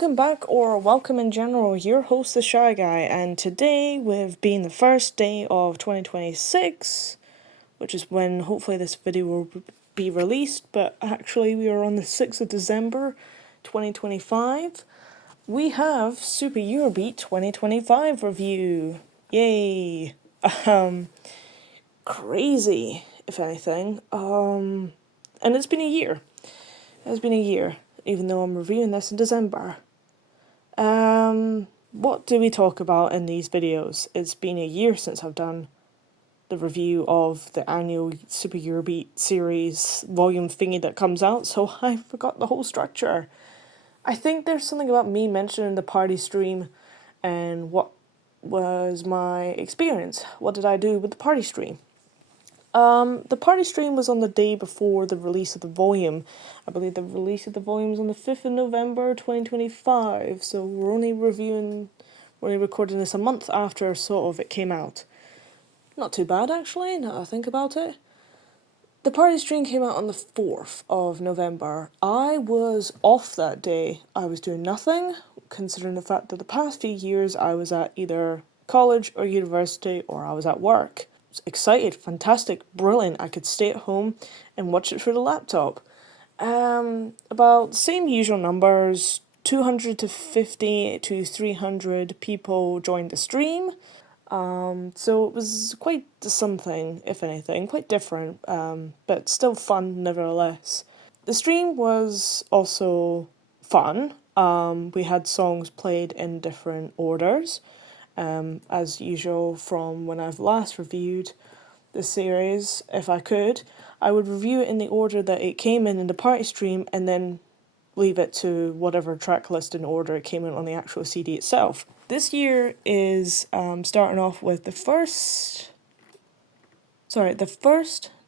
Welcome back, or welcome in general, your host the Shy Guy, and today, with being the first day of 2026, which is when hopefully this video will be released, but actually we are on the 6th of December 2025, we have Super Eurobeat 2025 review. Yay! Crazy, if anything. And it's been a year. It's been a year, even though I'm reviewing this in December. What do we talk about in these videos? It's been a year since I've done the review of the annual Super Eurobeat series volume thingy that comes out, so I forgot the whole structure. I think there's something about me mentioning the party stream and what was my experience. What did I do with the party stream? The party stream was on the day before the release of the volume. I believe the release of the volume is on the 5th of November 2025, so we're only recording this a month after sort of it came out. Not too bad actually, now that I think about it. The party stream came out on the 4th of November. I was off that day. I was doing nothing, considering the fact that the past few years I was at either college or university or I was at work. Excited, fantastic, brilliant. I could stay at home and watch it through the laptop. About same usual numbers, 250 to 300 people joined the stream. So it was quite something, if anything, quite different, but still fun nevertheless. The stream was also fun. We had songs played in different orders. As usual from when I've last reviewed the series, if I could, I would review it in the order that it came in the party stream and then leave it to whatever track list in order it came in on the actual CD itself. This year is starting off with the first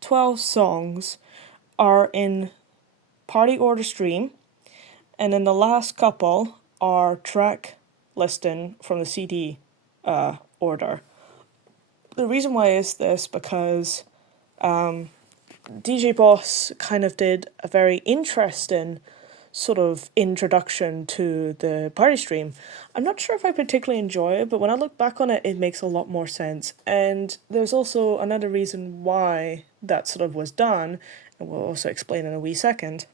12 songs are in party order stream, and then the last couple are track listing from the CD order. The reason why is this because DJ Boss kind of did a very interesting sort of introduction to the party stream. I'm not sure if I particularly enjoy it, but when I look back on it, it makes a lot more sense. And there's also another reason why that sort of was done, and we'll also explain in a wee second.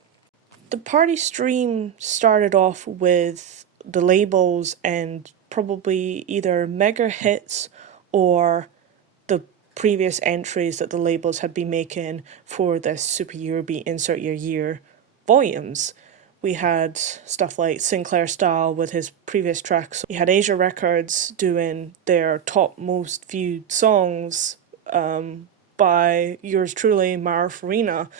The party stream started off with the labels and probably either mega hits or the previous entries that the labels had been making for this Super Eurobeat Insert Your Year volumes. We had stuff like Sinclair Style with his previous tracks. We had Asia Records doing their top most viewed songs by yours truly, Mara Farina.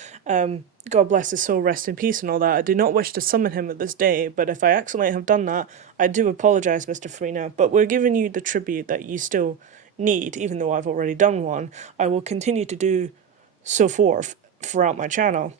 God bless his soul, rest in peace and all that. I do not wish to summon him at this day, but if I accidentally have done that, I do apologise, Mr. Farina, but we're giving you the tribute that you still need, even though I've already done one. I will continue to do so forth throughout my channel.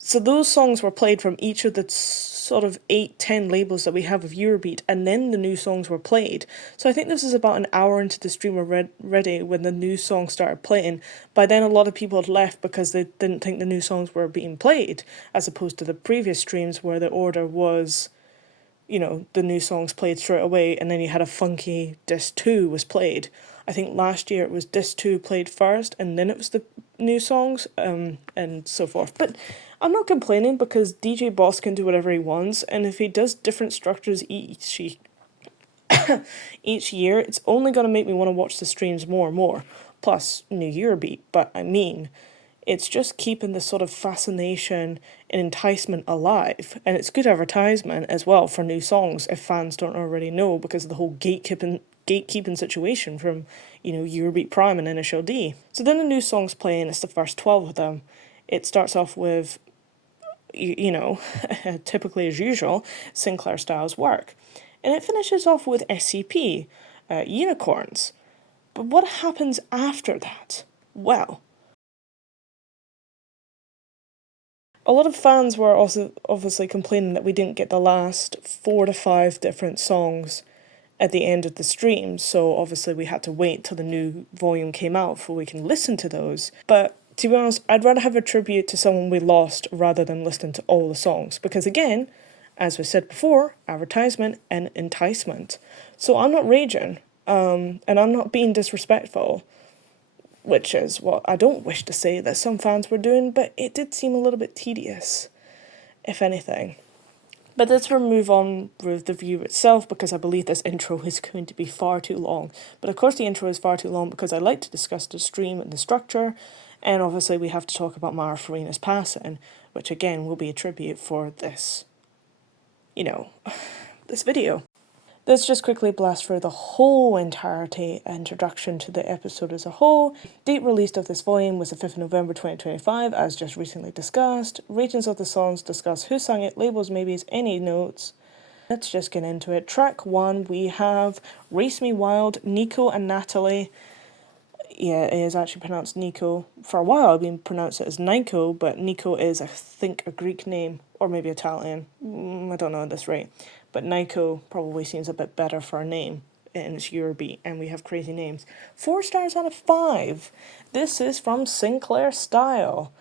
So those songs were played from each of the sort of 8-10 labels that we have of Eurobeat, and then the new songs were played. So I think this is about an hour into the stream already when the new songs started playing. By then a lot of people had left because they didn't think the new songs were being played, as opposed to the previous streams where the order was, you know, the new songs played straight away, and then you had a funky Disc 2 was played. I think last year it was Disc 2 played first, and then it was the new songs, and so forth. But I'm not complaining because DJ Boss can do whatever he wants, and if he does different structures each year, it's only going to make me want to watch the streams more and more. Plus, new Eurobeat, but I mean, it's just keeping the sort of fascination and enticement alive, and it's good advertisement as well for new songs if fans don't already know, because of the whole gatekeeping situation from, you know, Eurobeat Prime and Initial D. So then the new songs play, and it's the first 12 of them. It starts off with, you know, typically as usual, Sinclair Styles Work. And it finishes off with SCP, Unicorns. But what happens after that? Well, a lot of fans were also obviously complaining that we didn't get the last 4 to 5 different songs at the end of the stream, so obviously we had to wait till the new volume came out before we can listen to those. But to be honest, I'd rather have a tribute to someone we lost rather than listening to all the songs, because again, as we said before, advertisement and enticement. So I'm not raging, and I'm not being disrespectful, which is what I don't wish to say that some fans were doing, but it did seem a little bit tedious, if anything. But let's move on with the review itself, because I believe this intro is going to be far too long. But of course the intro is far too long because I like to discuss the stream and the structure, and obviously we have to talk about Mara Farina's passing, which again will be a tribute for this, this video. Let's just quickly blast through the whole entirety introduction to the episode as a whole. Date released of this volume was the 5th of November 2025, as just recently discussed. Ratings of the songs, discuss who sang it, labels, maybes, any notes. Let's just get into it. Track 1, we have Race Me Wild, Nico and Natalie. Yeah, it is actually pronounced Nico. For a while I've been pronounced it as Nico, but Nico is, I think, a Greek name, or maybe Italian. I don't know at this rate. But Nico probably seems a bit better for a name, and it's Eurobeat, and we have crazy names. 4 stars out of 5. This is from Sinclair Style.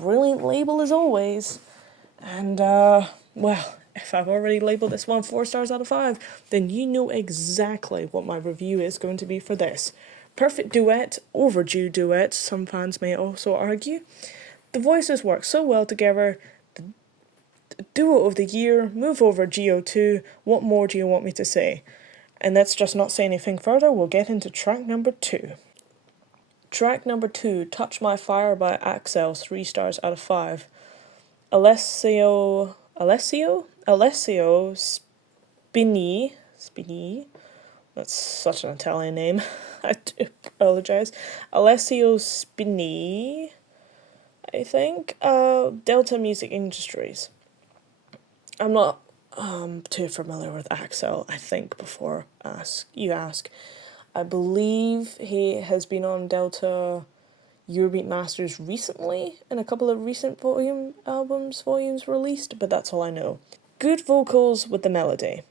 Brilliant label as always. And, well, if I've already labelled this one 4 stars out of 5, then you know exactly what my review is going to be for this. Perfect duet, overdue duet, some fans may also argue. The voices work so well together. Duo of the year, move over GO2, what more do you want me to say? And let's just not say anything further, we'll get into track number 2. Track number 2, Touch My Fire by Axel, 3 stars out of 5. Alessio Spini, that's such an Italian name, I do apologise. Alessio Spini, I think, Delta Music Industries. I'm not too familiar with Axel, I think, before you ask. I believe he has been on Delta Eurobeat Masters recently, in a couple of recent volumes released, but that's all I know. Good vocals with the melody.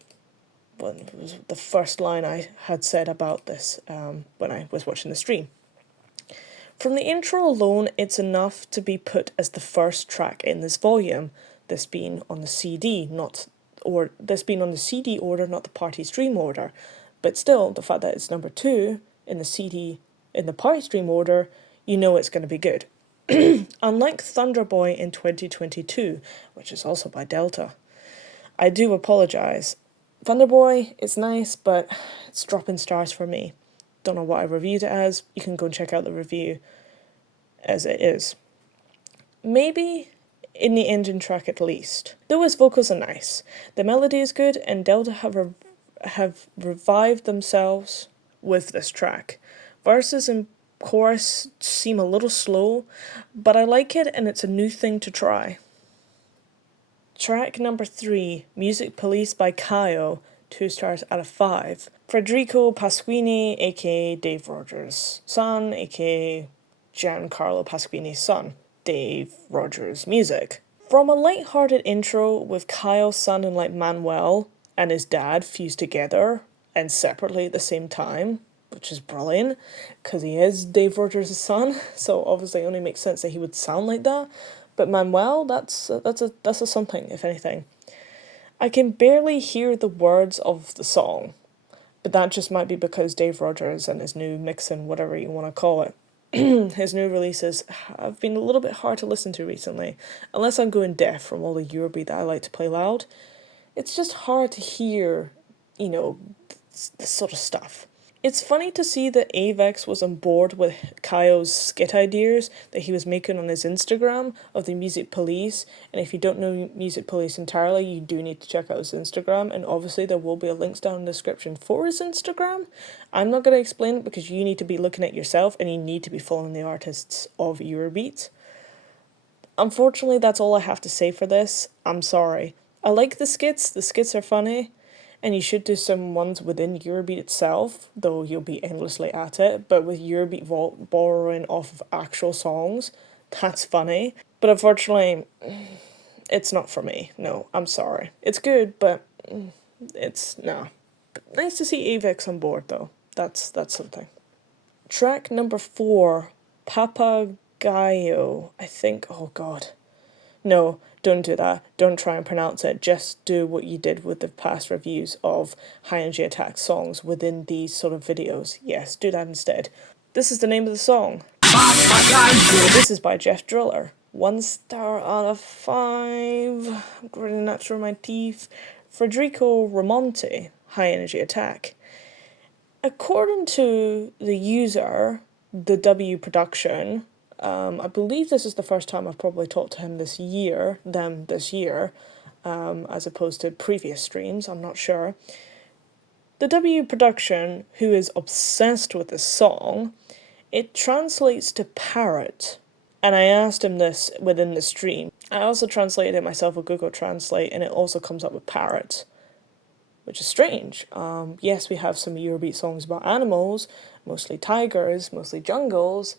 Well, it was the first line I had said about this when I was watching the stream. From the intro alone, it's enough to be put as the first track in this volume, this being on the CD, this being on the CD order, not the party stream order. But still, the fact that it's number 2 in the party stream order, you know it's going to be good. Unlike Thunder Boy in 2022, which is also by Delta. I do apologise. Thunder Boy, it's nice, but it's dropping stars for me. Don't know what I reviewed it as. You can go and check out the review as it is. Maybe in the engine track at least. Though his vocals are nice. The melody is good, and Delta have revived themselves with this track. Verses and chorus seem a little slow, but I like it, and it's a new thing to try. Track number 3, Music Police by Kaio, 2 stars out of 5. Federico Pasquini, aka Dave Rogers' son, aka Giancarlo Pasquini's son. Dave Rogers' music. From a light-hearted intro with Kyle sounding like Manuel and his dad fused together and separately at the same time, which is brilliant, because he is Dave Rogers' son, so obviously it only makes sense that he would sound like that. But Manuel, that's a something, if anything. I can barely hear the words of the song, but that just might be because Dave Rogers and his new mixing, whatever you want to call it, his new releases have been a little bit hard to listen to recently. Unless I'm going deaf from all the Eurobeat that I like to play loud, it's just hard to hear, this sort of stuff. It's funny to see that Avex was on board with Kaio's skit ideas that he was making on his Instagram of the Music Police, and if you don't know Music Police entirely, you do need to check out his Instagram, and obviously there will be a links down in the description for his Instagram. I'm not going to explain it because you need to be looking at yourself, and you need to be following the artists of Eurobeat. Unfortunately, that's all I have to say for this. I'm sorry. I like the skits are funny, and you should do some ones within Eurobeat itself, though you'll be endlessly at it, but with Eurobeat borrowing off of actual songs, that's funny. But unfortunately, it's not for me. No, I'm sorry. It's good, but it's, no. Nice to see Avex on board, though. That's something. Track number 4, Papagayo, I think, oh god. No, don't do that. Don't try and pronounce it. Just do what you did with the past reviews of High Energy Attack songs within these sort of videos. Yes, do that instead. This is the name of the song. This is by Jeff Driller. 1 star out of 5. I'm gritting that through my teeth. Federico Ramonte, High Energy Attack. According to the user, the W production, I believe this is the first time I've probably talked to him this year, as opposed to previous streams, I'm not sure. The W production, who is obsessed with this song, it translates to parrot. And I asked him this within the stream. I also translated it myself with Google Translate, and it also comes up with parrot, which is strange. Yes, we have some Eurobeat songs about animals, mostly tigers, mostly jungles,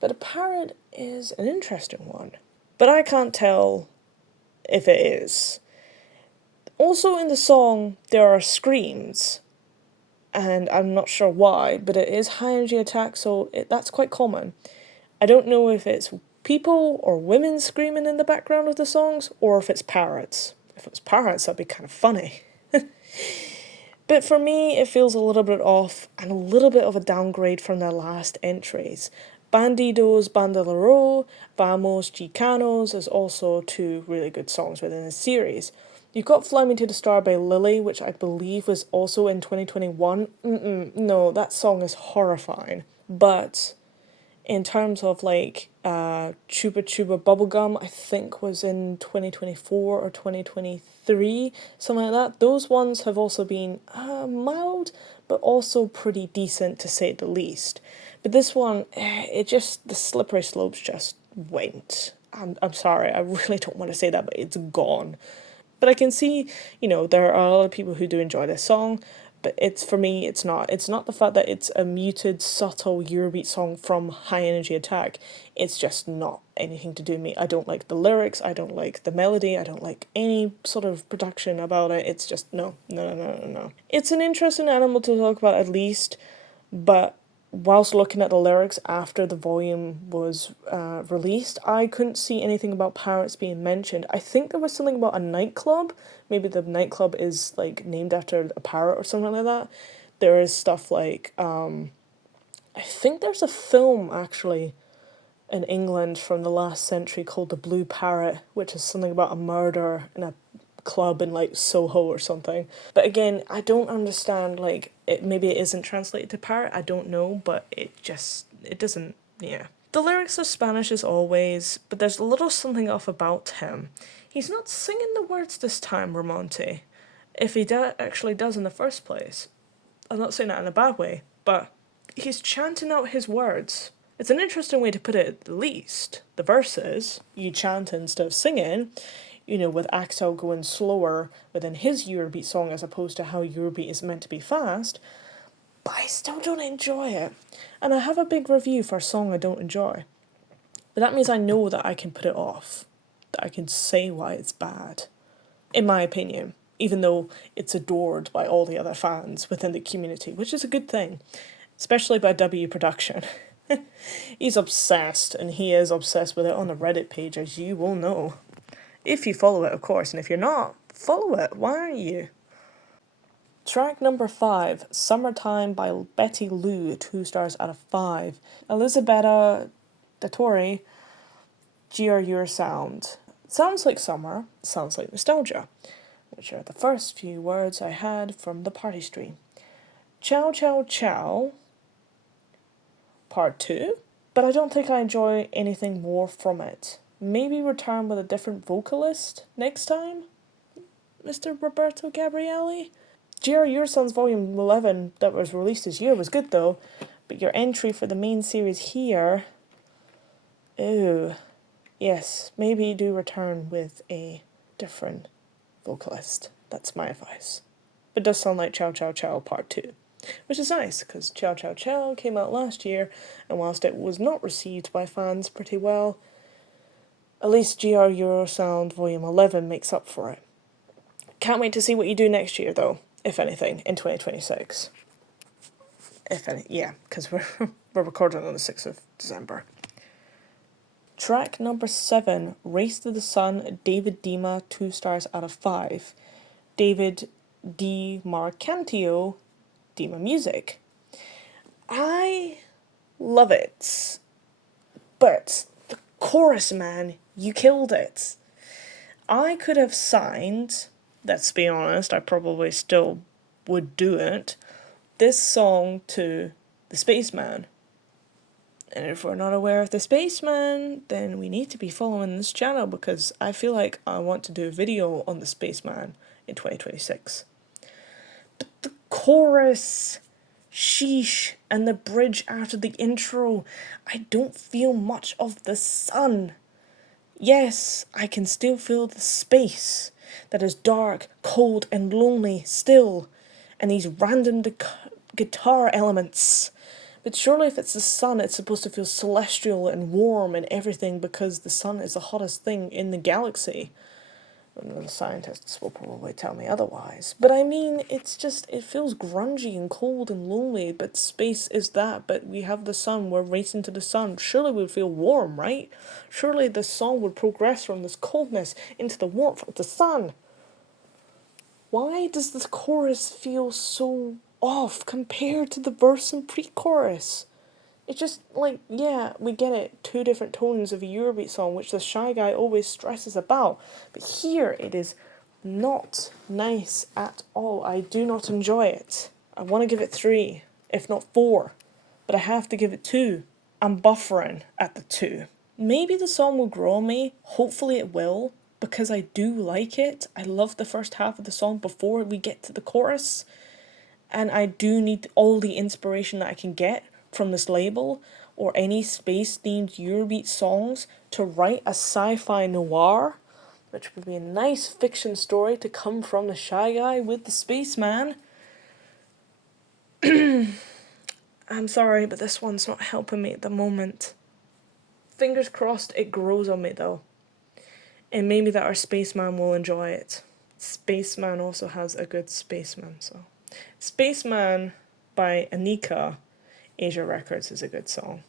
but a parrot is an interesting one. But I can't tell if it is. Also in the song, there are screams, and I'm not sure why, but it is High Energy Attack, so that's quite common. I don't know if it's people or women screaming in the background of the songs, or if it's parrots. If it was parrots, that'd be kind of funny. But for me, it feels a little bit off, and a little bit of a downgrade from their last entries. Bandidos, Bandolero, Vamos, Chicanos is also 2 really good songs within the series. You've got Fly Me to the Star by Lily, which I believe was also in 2021. No, that song is horrifying. But in terms of like Chupa Chupa Bubblegum, I think was in 2024 or 2023, something like that. Those ones have also been mild, but also pretty decent to say the least. But this one, the slippery slopes just went. I'm sorry, I really don't want to say that, but it's gone. But I can see, there are a lot of people who do enjoy this song, but for me, it's not. It's not the fact that it's a muted, subtle Eurobeat song from High Energy Attack. It's just not anything to do with me. I don't like the lyrics, I don't like the melody, I don't like any sort of production about it. It's just, no. It's an interesting animal to talk about at least, but whilst looking at the lyrics after the volume was released, I couldn't see anything about parrots being mentioned. I think there was something about a nightclub. Maybe the nightclub is like named after a parrot or something like that. There is stuff like, I think there's a film actually in England from the last century called The Blue Parrot, which is something about a murder in a club in like Soho or something. But again, I don't understand, like, maybe it isn't translated to parrot, I don't know, but it doesn't, yeah. The lyrics are Spanish as always, but there's a little something off about him. He's not singing the words this time, Ramonte, if he actually does in the first place. I'm not saying that in a bad way, but he's chanting out his words. It's an interesting way to put it, at least. The verses, you chant instead of singing, with Axel going slower within his Eurobeat song as opposed to how Eurobeat is meant to be fast, but I still don't enjoy it. And I have a big review for a song I don't enjoy. But that means I know that I can put it off, that I can say why it's bad, in my opinion, even though it's adored by all the other fans within the community, which is a good thing, especially by W Production. He's obsessed, and he is obsessed with it on the Reddit page, as you will know. If you follow it, of course, and if you're not, follow it. Why aren't you? Track number 5, Summertime by Betty Lou, 2 stars out of 5. Elisabetta Datori, Your Sound. Sounds like summer, sounds like nostalgia, which are the first few words I had from the party stream. Ciao Ciao Ciao, part 2, but I don't think I enjoy anything more from it. Maybe return with a different vocalist next time, Mr. Roberto Gabrielli? Your Son's Volume 11 that was released this year was good though, but your entry for the main series here, ooh, yes, maybe do return with a different vocalist. That's my advice. But it does sound like Ciao Ciao Ciao Part 2, which is nice, because Ciao Ciao Ciao came out last year, and whilst it was not received by fans pretty well, at least Eurosound Volume 11 makes up for it. Can't wait to see what you do next year, though, if anything, in 2026. If any, yeah, because we're recording on the 6th of December. Track number 7, Race to the Sun, David Dima, 2 stars out of 5. David D. Marcantio, Dima Music. I love it, but the chorus, man, you killed it. I could have signed, let's be honest, I probably still would do it, this song to the Spaceman. And if we're not aware of the Spaceman, then we need to be following this channel, because I feel like I want to do a video on the Spaceman in 2026. But the chorus, sheesh, and the bridge after the intro, I don't feel much of the sun. Yes, I can still feel the space that is dark, cold, and lonely still, and these random guitar elements. But surely if it's the sun, it's supposed to feel celestial and warm and everything, because the sun is the hottest thing in the galaxy. The scientists will probably tell me otherwise. But I mean, it's just, it feels grungy and cold and lonely, but space is that. But we have the sun, we're racing to the sun. Surely we'd feel warm, right? Surely the song would progress from this coldness into the warmth of the sun. Why does the chorus feel so off compared to the verse and pre-chorus? It's just like, yeah, we get it, 2 different tones of a Eurobeat song, which the Shy Guy always stresses about. But here it is not nice at all. I do not enjoy it. I want to give it 3, if not 4. But I have to give it 2. I'm buffering at the 2. Maybe the song will grow on me. Hopefully it will, because I do like it. I love the first half of the song before we get to the chorus. And I do need all the inspiration that I can get from this label or any space-themed Eurobeat songs to write a sci-fi noir, which would be a nice fiction story to come from the Shy Guy with the Spaceman. I'm sorry, but this one's not helping me at the moment. Fingers crossed it grows on me though. And maybe that our Spaceman will enjoy it. Spaceman also has a good Spaceman, so. Spaceman by Anika, Asia Records, is a good song.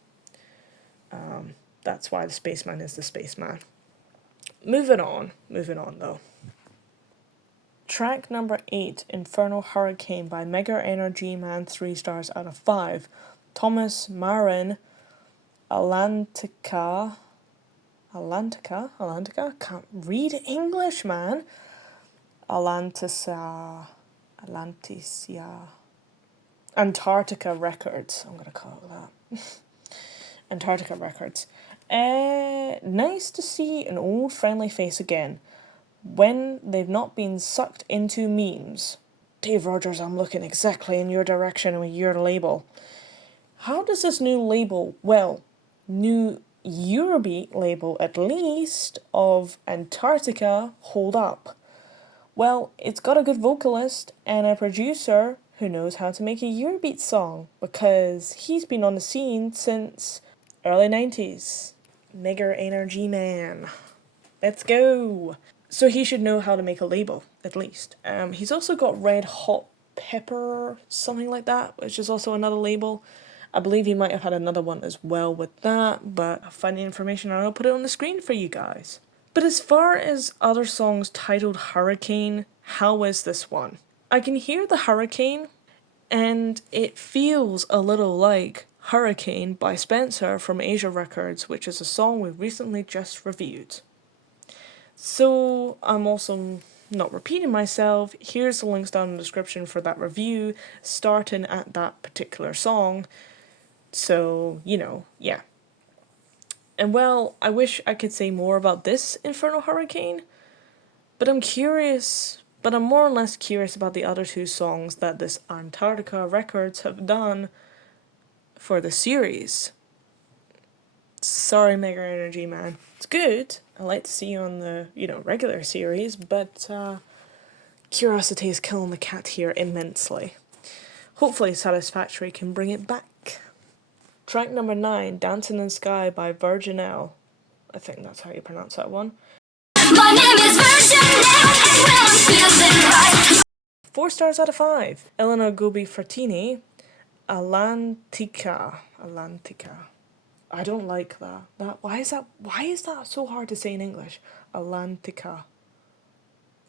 That's why the Spaceman is the Spaceman. Moving on though. Track number 8, Infernal Hurricane by Mega Energy Man, 3 stars out of 5. Thomas Marin, Atlantica, can't read English, man. Atlantica Antarctica Records, I'm gonna call it that. Antarctica Records. Nice to see an old friendly face again, when they've not been sucked into memes. Dave Rogers, I'm looking exactly in your direction with your label. How does this new label, well, new Eurobeat label at least, of Antarctica hold up? Well, it's got a good vocalist and a producer who knows how to make a Eurobeat song, because he's been on the scene since early 90s. Mega Energy Man. Let's go! So he should know how to make a label, at least. He's also got Red Hot Pepper, something like that, which is also another label. I believe he might have had another one as well with that, but I'll find the information and I'll put it on the screen for you guys. But as far as other songs titled Hurricane, how is this one? I can hear the hurricane, and it feels a little like Hurricane by Spencer from Asia Records, which is a song we recently just reviewed. So I'm also not repeating myself. Here's the links down in the description for that review, starting at that particular song. So, yeah. And well, I wish I could say more about this Infernal Hurricane, but I'm more or less curious about the other 2 songs that this Antarctica Records have done for the series. Sorry, Mega Energy Man. It's good. I like to see you on the, regular series, but curiosity is killing the cat here immensely. Hopefully Satisfactory can bring it back. Track number 9, Dancing in the Sky by Virginelle. I think that's how you pronounce that one. My name is Virginelle, and I'm feeling right. 4 stars out of 5. Eleanor Gobi Frattini, Atlantica. I don't like that. Why is that so hard to say in English? Atlantica.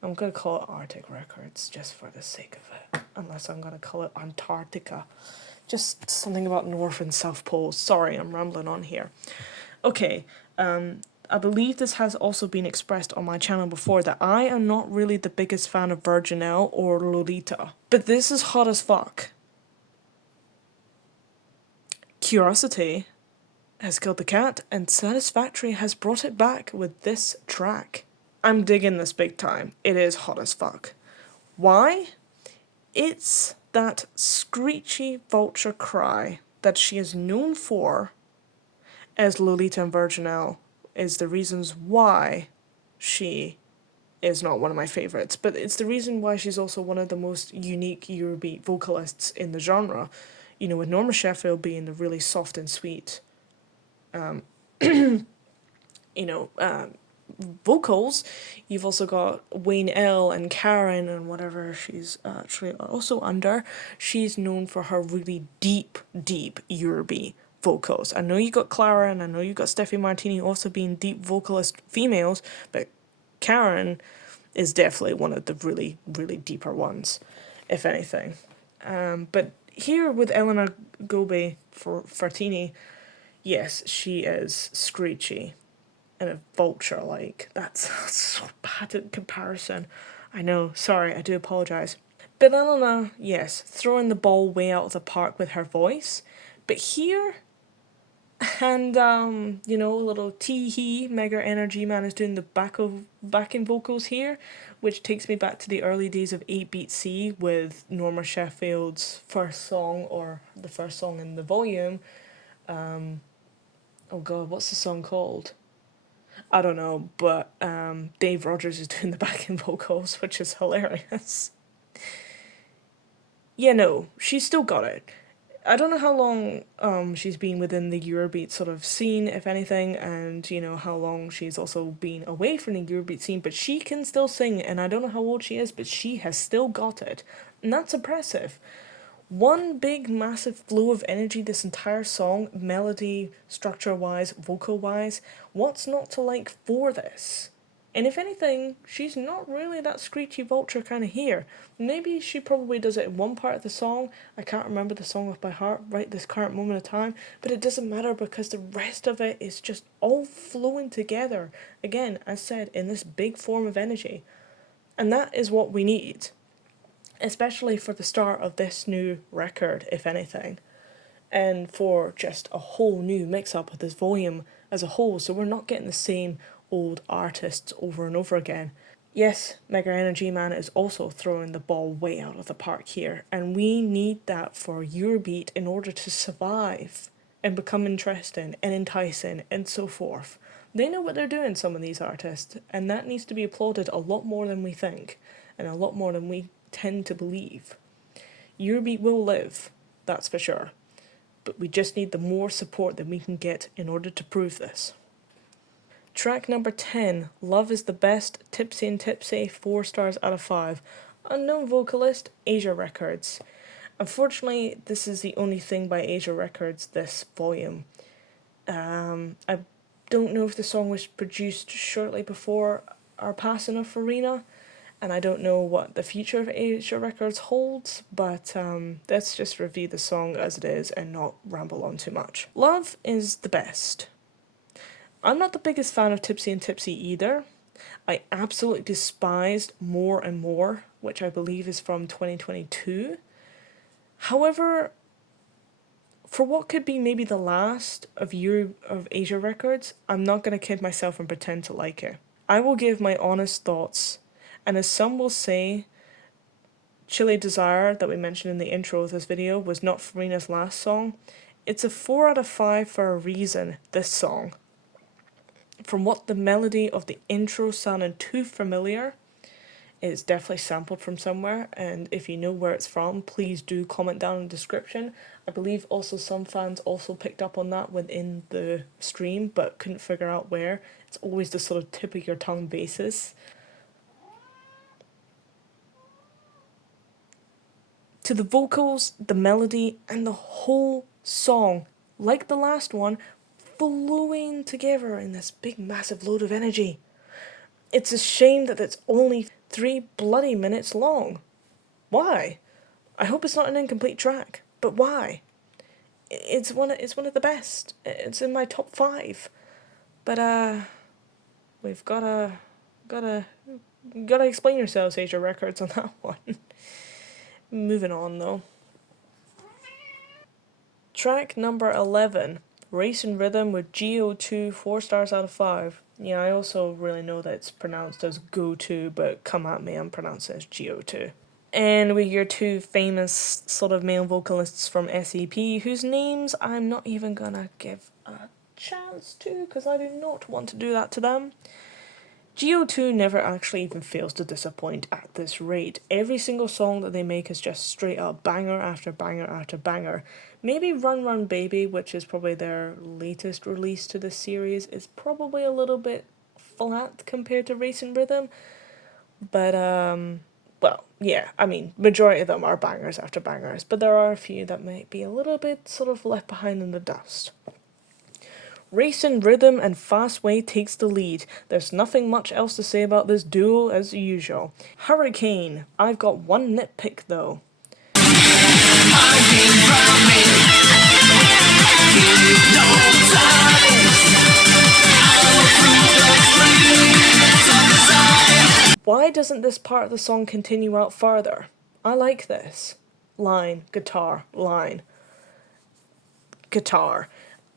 I'm gonna call it Arctic Records just for the sake of it. Unless I'm gonna call it Antarctica. Just something about North and South Poles. Sorry, I'm rambling on here. Okay, I believe this has also been expressed on my channel before that I am not really the biggest fan of Virginelle or Lolita. But this is hot as fuck. Curiosity has killed the cat, and Satisfactory has brought it back with this track. I'm digging this big time. It is hot as fuck. Why? It's that screechy vulture cry that she is known for, as Lolita and Virginelle is the reasons why she is not one of my favourites, but it's the reason why she's also one of the most unique Eurobeat vocalists in the genre. You know, with Norma Sheffield being the really soft and sweet, you know, vocals, you've also got Wayne L and Karen and whatever she's actually also under. She's known for her really deep, deep Eurobeat vocals. I know you got Clara and I know you got Steffi Martini also being deep vocalist females, but Karen is definitely one of the really, really deeper ones, if anything. But here with Elena Gobe for Fartini, yes, she is screechy and a vulture like. That's so bad in comparison. I know, sorry, I do apologise. But Elena, yes, throwing the ball way out of the park with her voice. But here, and you know, a little tee hee Mega Energy Man is doing the backing vocals here, which takes me back to the early days of 8-Beat C with Norma Sheffield's first song, or the first song in the volume. Oh god, what's the song called? I don't know, but Dave Rogers is doing the backing vocals, which is hilarious. Yeah, no, she's still got it. I don't know how long she's been within the Eurobeat sort of scene, if anything, and you know how long she's also been away from the Eurobeat scene, but she can still sing, and I don't know how old she is, but she has still got it, and that's impressive. One big massive flow of energy this entire song, melody, structure wise, vocal wise. What's not to like for this? And if anything, she's not really that screechy vulture kind of here. Maybe she probably does it in one part of the song. I can't remember the song off by heart right this current moment of time, but it doesn't matter because the rest of it is just all flowing together. Again, as said, in this big form of energy. And that is what we need, especially for the start of this new record, if anything, and for just a whole new mix up of this volume as a whole, so we're not getting the same old artists over and over again. Yes, Mega Energy Man is also throwing the ball way out of the park here, and we need that for Eurobeat in order to survive and become interesting and enticing and so forth. They know what they're doing, some of these artists, and that needs to be applauded a lot more than we think, and a lot more than we tend to believe. Eurobeat will live, that's for sure, but we just need the more support that we can get in order to prove this. Track number 10, Love is the Best, Tipsy and Tipsy, 4 stars out of 5. Unknown vocalist, Asia Records. Unfortunately, this is the only thing by Asia Records this volume. I don't know if the song was produced shortly before our passing of Farina, and I don't know what the future of Asia Records holds, but let's just review the song as it is and not ramble on too much. Love is the Best. I'm not the biggest fan of Tipsy and Tipsy either. I absolutely despised More and More, which I believe is from 2022. However, for what could be maybe the last of Asia Records, I'm not going to kid myself and pretend to like it. I will give my honest thoughts, and as some will say, Chile Desire, that we mentioned in the intro of this video, was not Farina's last song. It's a 4 out of 5 for a reason, this song. From what the melody of the intro sounded too familiar, it's definitely sampled from somewhere, and if you know where it's from, please do comment down in the description. I believe also some fans also picked up on that within the stream, but couldn't figure out where. It's always the sort of tip of your tongue basis. To the vocals, the melody, and the whole song, like the last one, flowing together in this big massive load of energy. It's a shame that it's only 3 bloody minutes long. Why? I hope it's not an incomplete track, but why? It's one of the best. It's in my top 5. But we've gotta explain yourselves, Asia Records, on that one. Moving on though. Track number 11, Racing Rhythm with GO2, 4 stars out of 5. Yeah, I also really know that it's pronounced as Go2, but come at me, I'm pronouncing it as GO2. And we hear 2 famous sort of male vocalists from SEP, whose names I'm not even gonna give a chance to, because I do not want to do that to them. GO2 never actually even fails to disappoint at this rate. Every single song that they make is just straight up banger after banger after banger. Maybe Run Run Baby, which is probably their latest release to the series, is probably a little bit flat compared to Racing Rhythm. But, well, yeah, I mean, majority of them are bangers after bangers, but there are a few that might be a little bit sort of left behind in the dust. Racing Rhythm and Fast Way takes the lead. There's nothing much else to say about this duo as usual. Hurricane. I've got one nitpick though. Why doesn't this part of the song continue out farther? I like this. Line, guitar, line, guitar.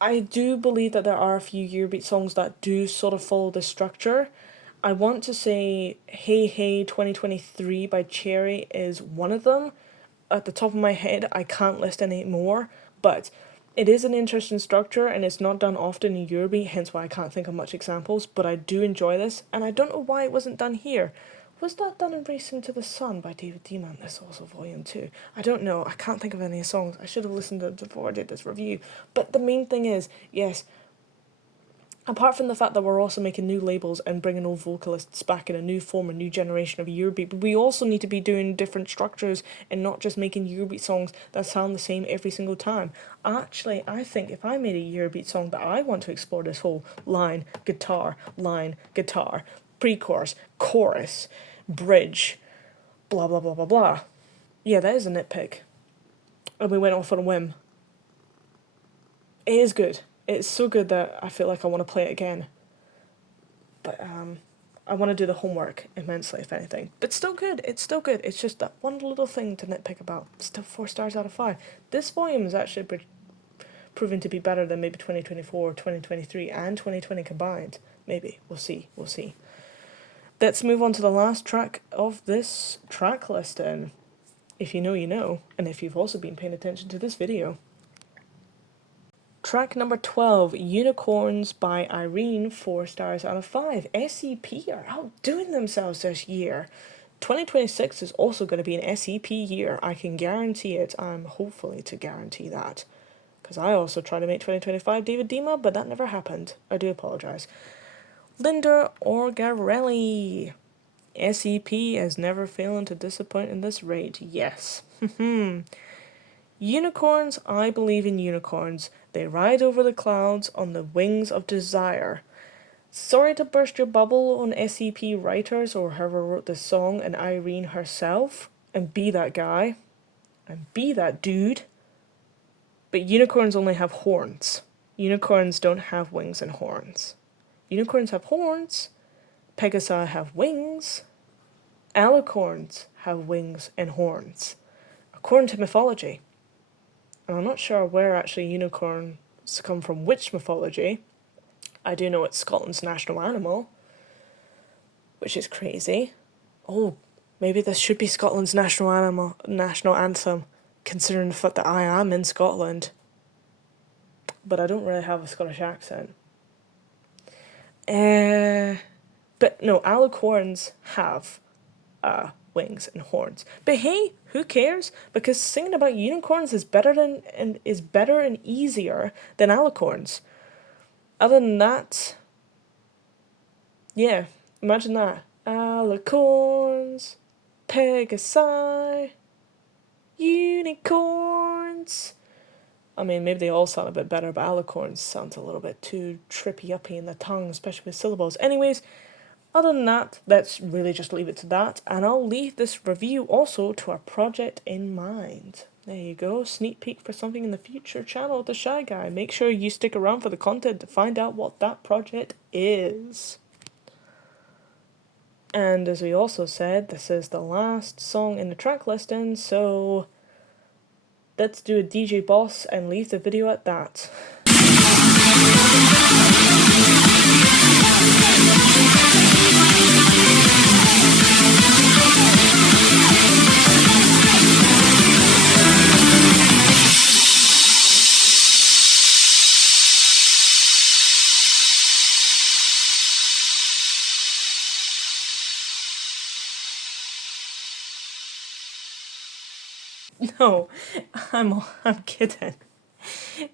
I do believe that there are a few Eurobeat songs that do sort of follow this structure. I want to say Hey Hey 2023 by Cherry is one of them. At the top of my head, I can't list any more, but it is an interesting structure and it's not done often in Eurobeat, hence why I can't think of much examples, but I do enjoy this, and I don't know why it wasn't done here. Was that done in Racing to the Sun by David Dima? That's also Volume 2. I don't know. I can't think of any songs. I should have listened to it before I did this review. But the main thing is, yes, apart from the fact that we're also making new labels and bringing old vocalists back in a new form, a new generation of Eurobeat, but we also need to be doing different structures and not just making Eurobeat songs that sound the same every single time. Actually, I think if I made a Eurobeat song that I want to explore this whole line, guitar, pre-chorus, chorus, bridge, blah blah blah blah blah. Yeah, that is a nitpick. And we went off on a whim. It is good. It's so good that I feel like I want to play it again. But I want to do the homework immensely, if anything. But still good. It's still good. It's just that one little thing to nitpick about. Still 4 stars out of 5. This volume is actually proven to be better than maybe 2024, 2023, and 2020 combined. Maybe. We'll see. We'll see. Let's move on to the last track of this track listing. If you know, you know. And if you've also been paying attention to this video. Track number 12, Unicorns by Irene, 4 stars out of 5. SEP are outdoing themselves this year. 2026 is also going to be an SEP year. I can guarantee it. I'm hopefully to guarantee that. Because I also tried to make 2025 David Dima, but that never happened. I do apologise. Linda Orgarelli. SEP is never failing to disappoint in this rate. Yes. Unicorns, I believe in unicorns. They ride over the clouds on the wings of desire. Sorry to burst your bubble on SEP writers or whoever wrote this song and Irene herself, and be that guy, and be that dude. But unicorns only have horns. Unicorns don't have wings and horns. Unicorns have horns. Pegasi have wings. Alicorns have wings and horns, according to mythology. And I'm not sure where actually unicorns come from, which mythology. I do know it's Scotland's national animal, which is crazy. Oh, maybe this should be Scotland's national anthem, considering the fact that I am in Scotland. But I don't really have a Scottish accent. But no, alicorns have wings and horns. But hey, who cares? Because singing about unicorns is better and easier than alicorns. Other than that, yeah, imagine that. Alicorns, Pegasi, unicorns. I mean, maybe they all sound a bit better, but Alicorn sounds a little bit too trippy-uppy in the tongue, especially with syllables. Anyways, other than that, let's really just leave it to that, and I'll leave this review also to our project in mind. There you go, sneak peek for something in the future channel of The Shy Guy. Make sure you stick around for the content to find out what that project is. And as we also said, this is the last song in the track listing, so let's do a DJ Boss and leave the video at that. No, I'm kidding.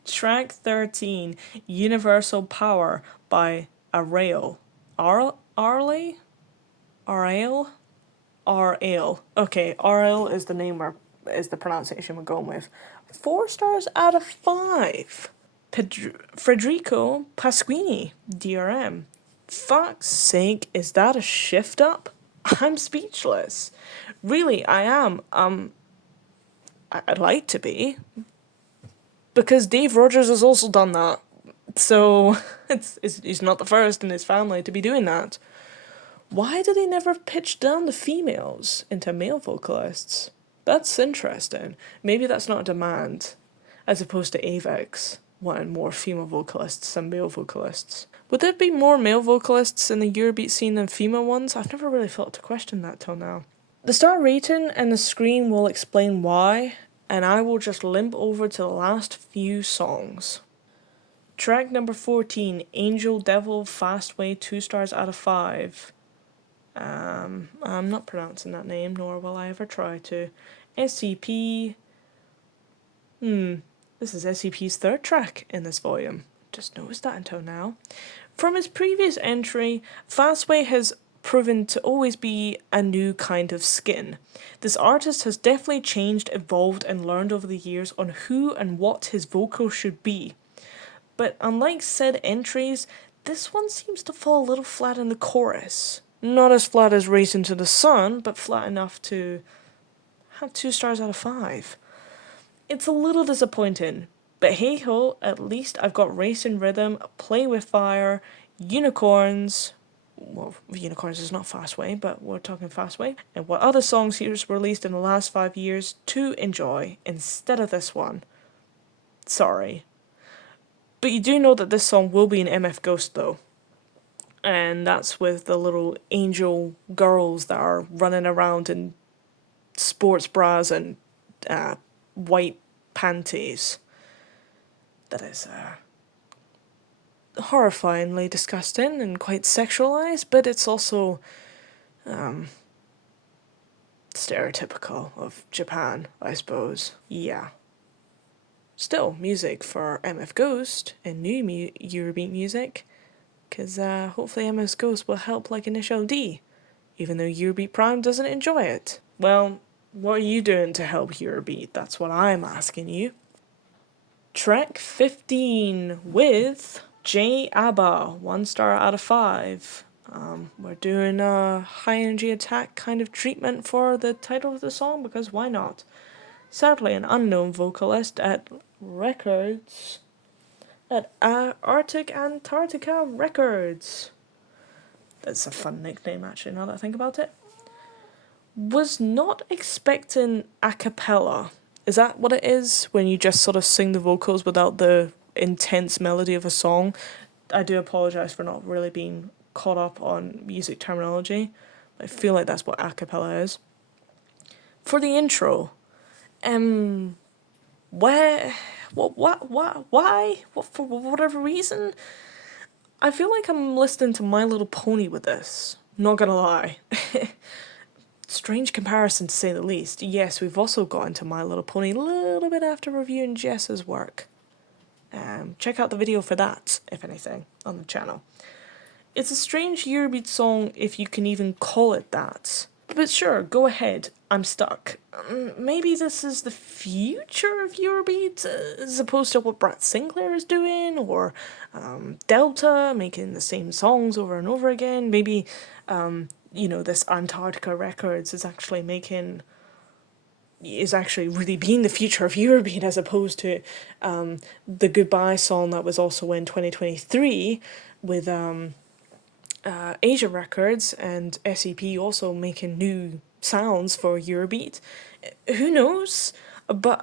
Track 13, Universal Power by Arail. Arle? Arail? Arail. Okay, Arail is the name is the pronunciation we're going with. 4 stars out of 5. Federico Pasquini, DRM. Fuck's sake, is that a shift up? I'm speechless. Really, I am. I'd like to be. Because Dave Rogers has also done that. So, he's not the first in his family to be doing that. Why did they never pitch down the females into male vocalists? That's interesting. Maybe that's not a demand, as opposed to Avex wanting more female vocalists than male vocalists. Would there be more male vocalists in the Eurobeat scene than female ones? I've never really thought to question that till now. The star rating and the screen will explain why, and I will just limp over to the last few songs. Track number 14, Angel Devil Fastway, 2 stars out of 5. I'm not pronouncing that name, nor will I ever try to. SCP. This is SCP's 3rd track in this volume. Just noticed that until now. From his previous entry, Fastway has proven to always be a new kind of skin. This artist has definitely changed, evolved, and learned over the years on who and what his vocals should be. But unlike said entries, this one seems to fall a little flat in the chorus. Not as flat as Racing to the Sun, but flat enough to have 2 stars out of 5. It's a little disappointing, but hey ho, at least I've got Racing Rhythm, Play with Fire, Unicorns. Well, Unicorns is not Fastway, but we're talking Fastway. And what other songs he's released in the last 5 years to enjoy instead of this one. Sorry. But you do know that this song will be an MF Ghost though. And that's with the little angel girls that are running around in sports bras and white panties. That is horrifyingly disgusting and quite sexualized, but it's also stereotypical of Japan, I suppose. Yeah. Still, music for MF Ghost and new Eurobeat music, because hopefully MF Ghost will help like Initial D, even though Eurobeat Prime doesn't enjoy it. Well, what are you doing to help Eurobeat? That's what I'm asking you. Track 15 with J ABBA, 1 star out of 5. We're doing a high energy attack kind of treatment for the title of the song because why not? Sadly, an unknown vocalist at Records, at Arctic Antarctica Records. That's a fun nickname actually now that I think about it. Was not expecting a cappella. Is that what it is when you just sort of sing the vocals without the intense melody of a song? I do apologise for not really being caught up on music terminology. I feel like that's what a cappella is. For the intro, why? For whatever reason, I feel like I'm listening to My Little Pony with this. Not gonna lie. Strange comparison to say the least. Yes, we've also got into My Little Pony a little bit after reviewing Jess's work. Check out the video for that, if anything, on the channel. It's a strange Eurobeat song if you can even call it that. But sure, go ahead. I'm stuck. Maybe this is the future of Eurobeat, as opposed to what Brad Sinclair is doing, or Delta making the same songs over and over again. Maybe, this Antarctica Records is actually really being the future of Eurobeat, as opposed to the Goodbye song that was also in 2023 with Asia Records and SEP also making new sounds for Eurobeat. Who knows? But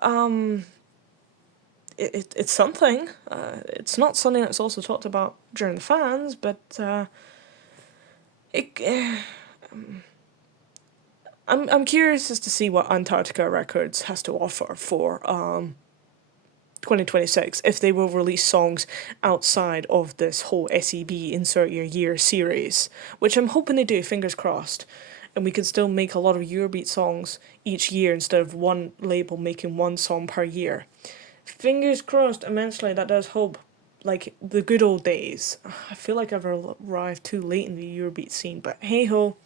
it's something. It's not something that's also talked about during the fans, but it. I'm curious as to see what Antarctica Records has to offer for 2026, if they will release songs outside of this whole SEB Insert Your Year series, which I'm hoping they do, fingers crossed. And we can still make a lot of Eurobeat songs each year instead of one label making one song per year. Fingers crossed immensely, that does hope. Like the good old days. I feel like I've arrived too late in the Eurobeat scene, but hey ho,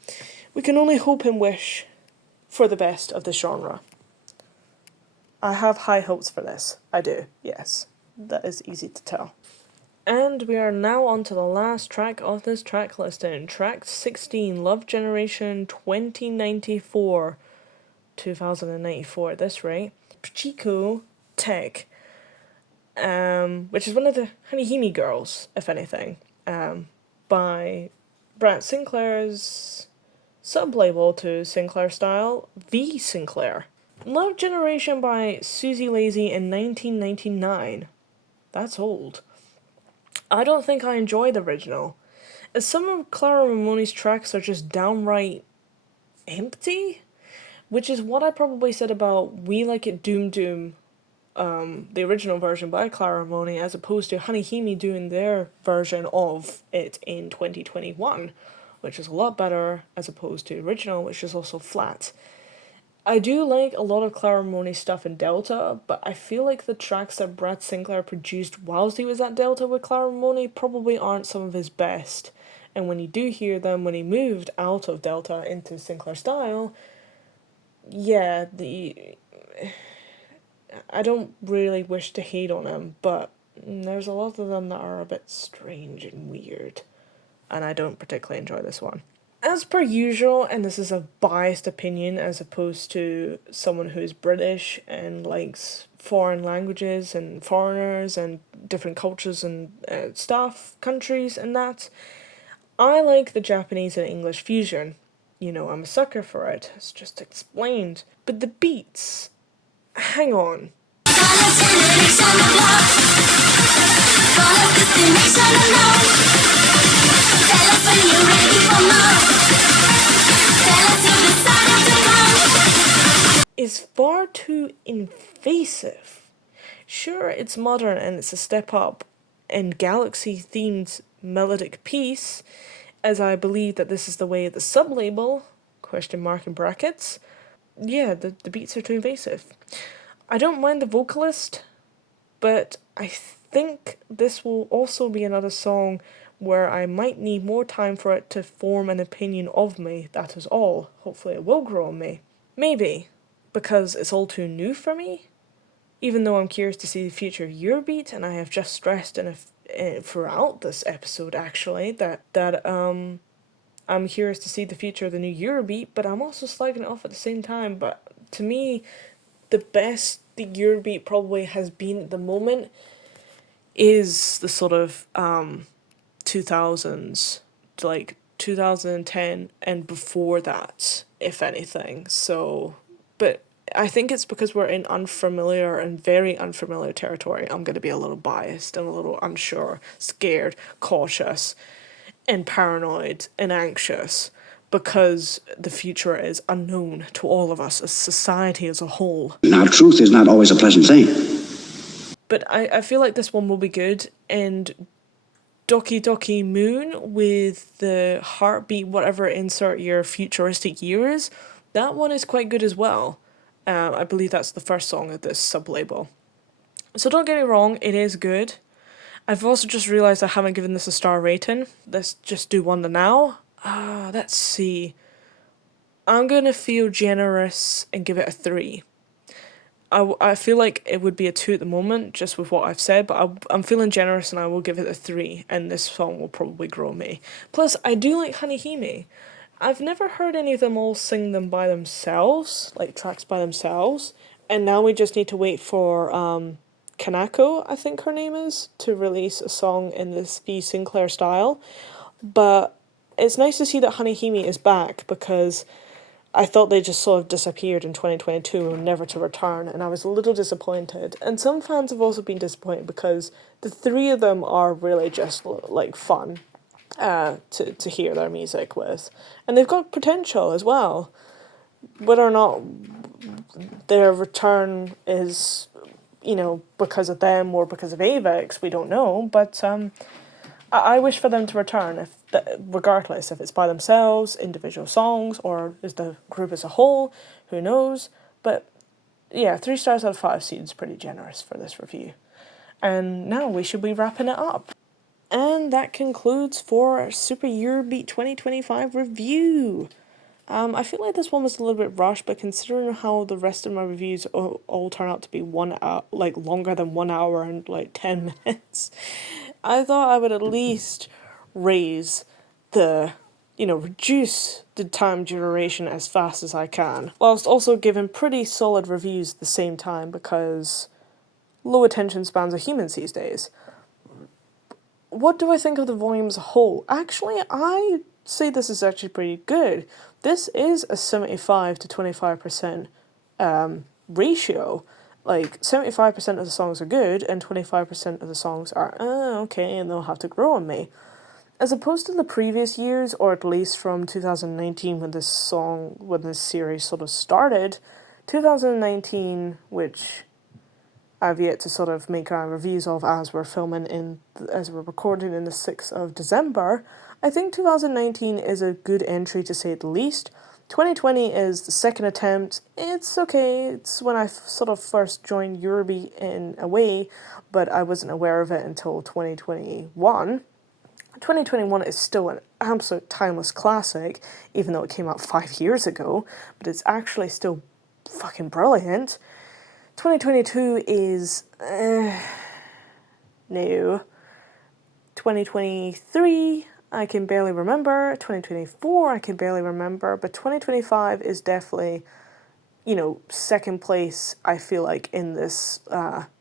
we can only hope and wish for the best of the genre. I have high hopes for this. I do, yes. That is easy to tell. And we are now on to the last track of this track listing. Track 16, Love Generation 2094. 2094 at this rate. Chico Tech. Which is one of the Hanihimi girls, if anything. By Brant Sinclair's sub-label to Sinclair Style, V Sinclair. Love Generation by Susie Lazy in 1999. That's old. I don't think I enjoy the original, as some of Clara Ramone's tracks are just downright empty, which is what I probably said about We Like It Doom Doom, the original version by Clara Ramone, as opposed to Hanihimi doing their version of it in 2021, which is a lot better as opposed to original, which is also flat. I do like a lot of Clara Ramone's stuff in Delta, but I feel like the tracks that Brad Sinclair produced whilst he was at Delta with Clara Ramone probably aren't some of his best. And when you do hear them, when he moved out of Delta into Sinclair Style, yeah, I don't really wish to hate on him, but there's a lot of them that are a bit strange and weird, and I don't particularly enjoy this one. As per usual, and this is a biased opinion as opposed to someone who is British and likes foreign languages and foreigners and different cultures and countries and that, I like the Japanese and English fusion. I'm a sucker for it, it's just explained. But the beats, hang on. Is far too invasive. Sure, it's modern and it's a step up in Galaxy-themed melodic piece, as I believe that this is the way of the sub-label, question mark in brackets. Yeah, the beats are too invasive. I don't mind the vocalist, but I think this will also be another song where I might need more time for it to form an opinion of me, that is all. Hopefully it will grow on me. Maybe, because it's all too new for me, even though I'm curious to see the future of Eurobeat, and I have just stressed throughout this episode actually that I'm curious to see the future of the new Eurobeat, but I'm also slagging it off at the same time. But to me, the best the Eurobeat probably has been at the moment is the sort of 2000s, like 2010 and before that, if anything. So, but I think it's because we're in unfamiliar and very unfamiliar territory. I'm going to be a little biased and a little unsure, scared, cautious, and paranoid and anxious, because the future is unknown to all of us as society as a whole. Now, truth is not always a pleasant thing. But I feel like this one will be good, and Doki Doki Moon with the heartbeat, whatever insert your futuristic year is, that one is quite good as well. I believe that's the first song of this sub-label. So don't get me wrong, it is good. I've also just realised I haven't given this a star rating. Let's just do one to now. Let's see. I'm gonna feel generous and give it a 3. I feel like it would be a 2 at the moment, just with what I've said, but I'm feeling generous and I will give it a 3, and this song will probably grow me. Plus, I do like Hanehime. I've never heard any of them all sing them by themselves, like tracks by themselves, and now we just need to wait for Kanako, I think her name is, to release a song in this B. Sinclair style. But it's nice to see that Hanehime is back because I thought they just sort of disappeared in 2022 and never to return, and I was a little disappointed. And some fans have also been disappointed because the three of them are really just like fun to hear their music with, and they've got potential as well. Whether or not their return is, because of them or because of Avex, we don't know. But I wish for them to return, regardless if it's by themselves, individual songs, or is the group as a whole. Who knows? But yeah, 3 stars out of 5 seems pretty generous for this review. And now we should be wrapping it up. And that concludes for our Super Eurobeat 2025 review. I feel like this one was a little bit rushed, but considering how the rest of my reviews all turn out to be 1 hour, like longer than 1 hour and like 10 minutes, I thought I would at least raise reduce the time duration as fast as I can, whilst also giving pretty solid reviews at the same time because low attention spans are humans these days. What do I think of the volume as a whole? Actually, I say this is actually pretty good. This is a 75 to 25% ratio. Like, 75% of the songs are good, and 25% of the songs are, okay, and they'll have to grow on me. As opposed to the previous years, or at least from 2019 when this series sort of started, 2019, which I've yet to sort of make our reviews of as we're recording in the 6th of December, I think 2019 is a good entry to say the least. 2020 is the second attempt. It's okay. It's when I sort of first joined Eurobeat in a way, but I wasn't aware of it until 2021. 2021 is still an absolute timeless classic, even though it came out 5 years ago, but it's actually still fucking brilliant. 2022 is no. 2023 I can barely remember. 2024 I can barely remember, but 2025 is definitely, second place, I feel like, in this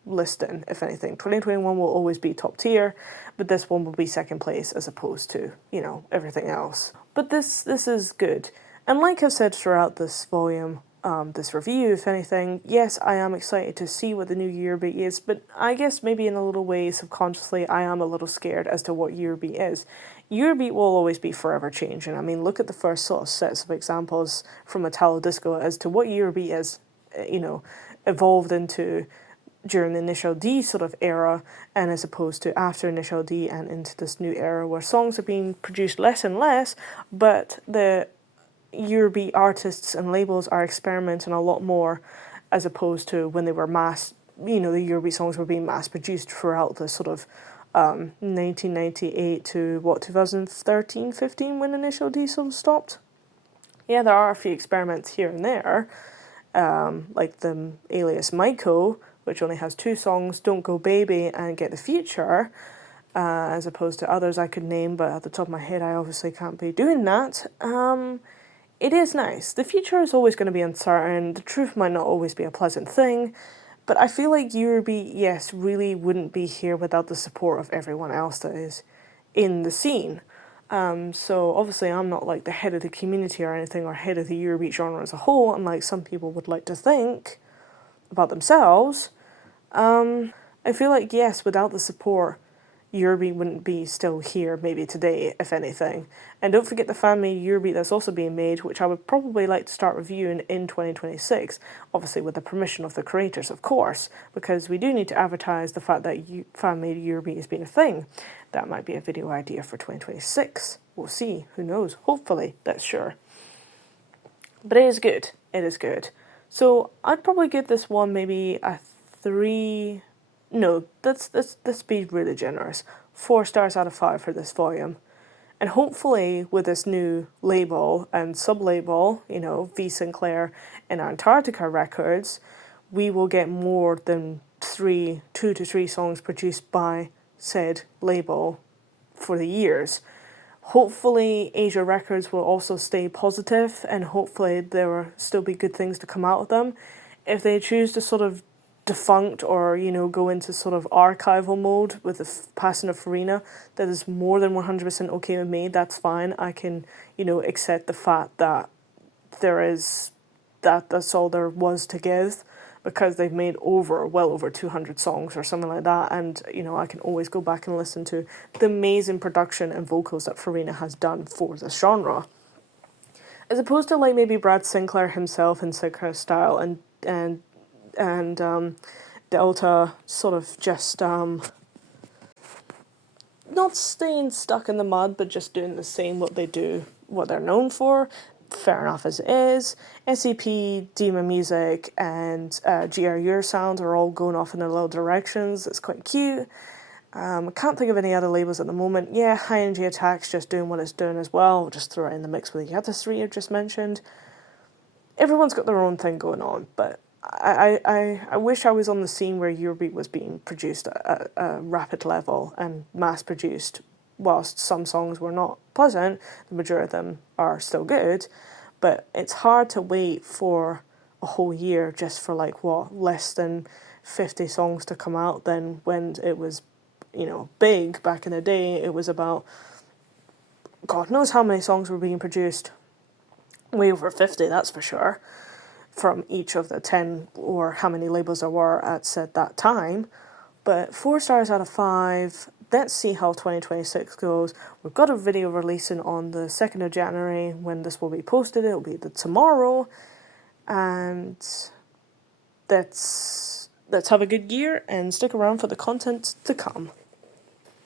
listing, if anything. 2021 will always be top tier, but this one will be second place as opposed to, everything else. But this is good. And like I've said throughout this volume, this review, if anything, yes, I am excited to see what the new Eurobeat is, but I guess maybe in a little way, subconsciously, I am a little scared as to what Eurobeat is. Eurobeat will always be forever changing. I mean, look at the first sort of sets of examples from Italo Disco as to what Eurobeat is, evolved into during the Initial D sort of era, and as opposed to after Initial D and into this new era where songs are being produced less and less, but the Eurobeat artists and labels are experimenting a lot more as opposed to when they were the Eurobeat songs were being mass produced throughout the sort of 1998 to 2013-15 when Initial D sort of stopped. Yeah, there are a few experiments here and there, like the alias Maiko, which only has 2 songs, Don't Go Baby and Get the Future, as opposed to others I could name, but at the top of my head I obviously can't be doing that. It is nice. The future is always going to be uncertain. The truth might not always be a pleasant thing. But I feel like Eurobeat, yes, really wouldn't be here without the support of everyone else that is in the scene. So obviously I'm not like the head of the community or anything, or head of the Eurobeat genre as a whole, unlike some people would like to think about themselves. I feel like, yes, without the support, Eurobeat wouldn't be still here maybe today, if anything. And don't forget the fan-made Eurobeat that's also being made, which I would probably like to start reviewing in 2026, obviously with the permission of the creators, of course, because we do need to advertise the fact that fan-made Eurobeat has been a thing. That might be a video idea for 2026. We'll see. Who knows? Hopefully, that's sure. But it is good. It is good. So I'd probably give this one maybe a 3... No, let's be really generous. 4 stars out of 5 for this volume. And hopefully, with this new label and sub label, V Sinclair and Antarctica Records, we will get more than 2 to 3 songs produced by said label for the years. Hopefully, Asia Records will also stay positive, and hopefully, there will still be good things to come out of them. If they choose to sort of defunct or go into sort of archival mode with the passing of Farina, that is more than 100% okay with me. That's fine. I can accept the fact that that's all there was to give, because they've made well over 200 songs or something like that, and I can always go back and listen to the amazing production and vocals that Farina has done for this genre, as opposed to like maybe Brad Sinclair himself in Sinclair style, and Delta sort of just not staying stuck in the mud, but just doing the same what they're known for. Fair enough as it is. SCP, Demon Music, and GR Your Sound are all going off in their little directions. It's quite cute. I can't think of any other labels at the moment. Yeah, High Energy Attack's just doing what it's doing as well. We'll just throw it in the mix with the other three I've just mentioned. Everyone's got their own thing going on, but I wish I was on the scene where Eurobeat was being produced at a rapid level and mass produced. Whilst some songs were not pleasant, the majority of them are still good. But it's hard to wait for a whole year just for less than 50 songs to come out. Then when it was, big back in the day, it was about God knows how many songs were being produced. Way over 50, that's for sure, from each of the 10 or how many labels there were at said that time. But 4 stars out of 5. Let's see how 2026 goes. We've got a video releasing on the 2nd of January when this will be posted. It'll be tomorrow. And let's have a good year and stick around for the content to come.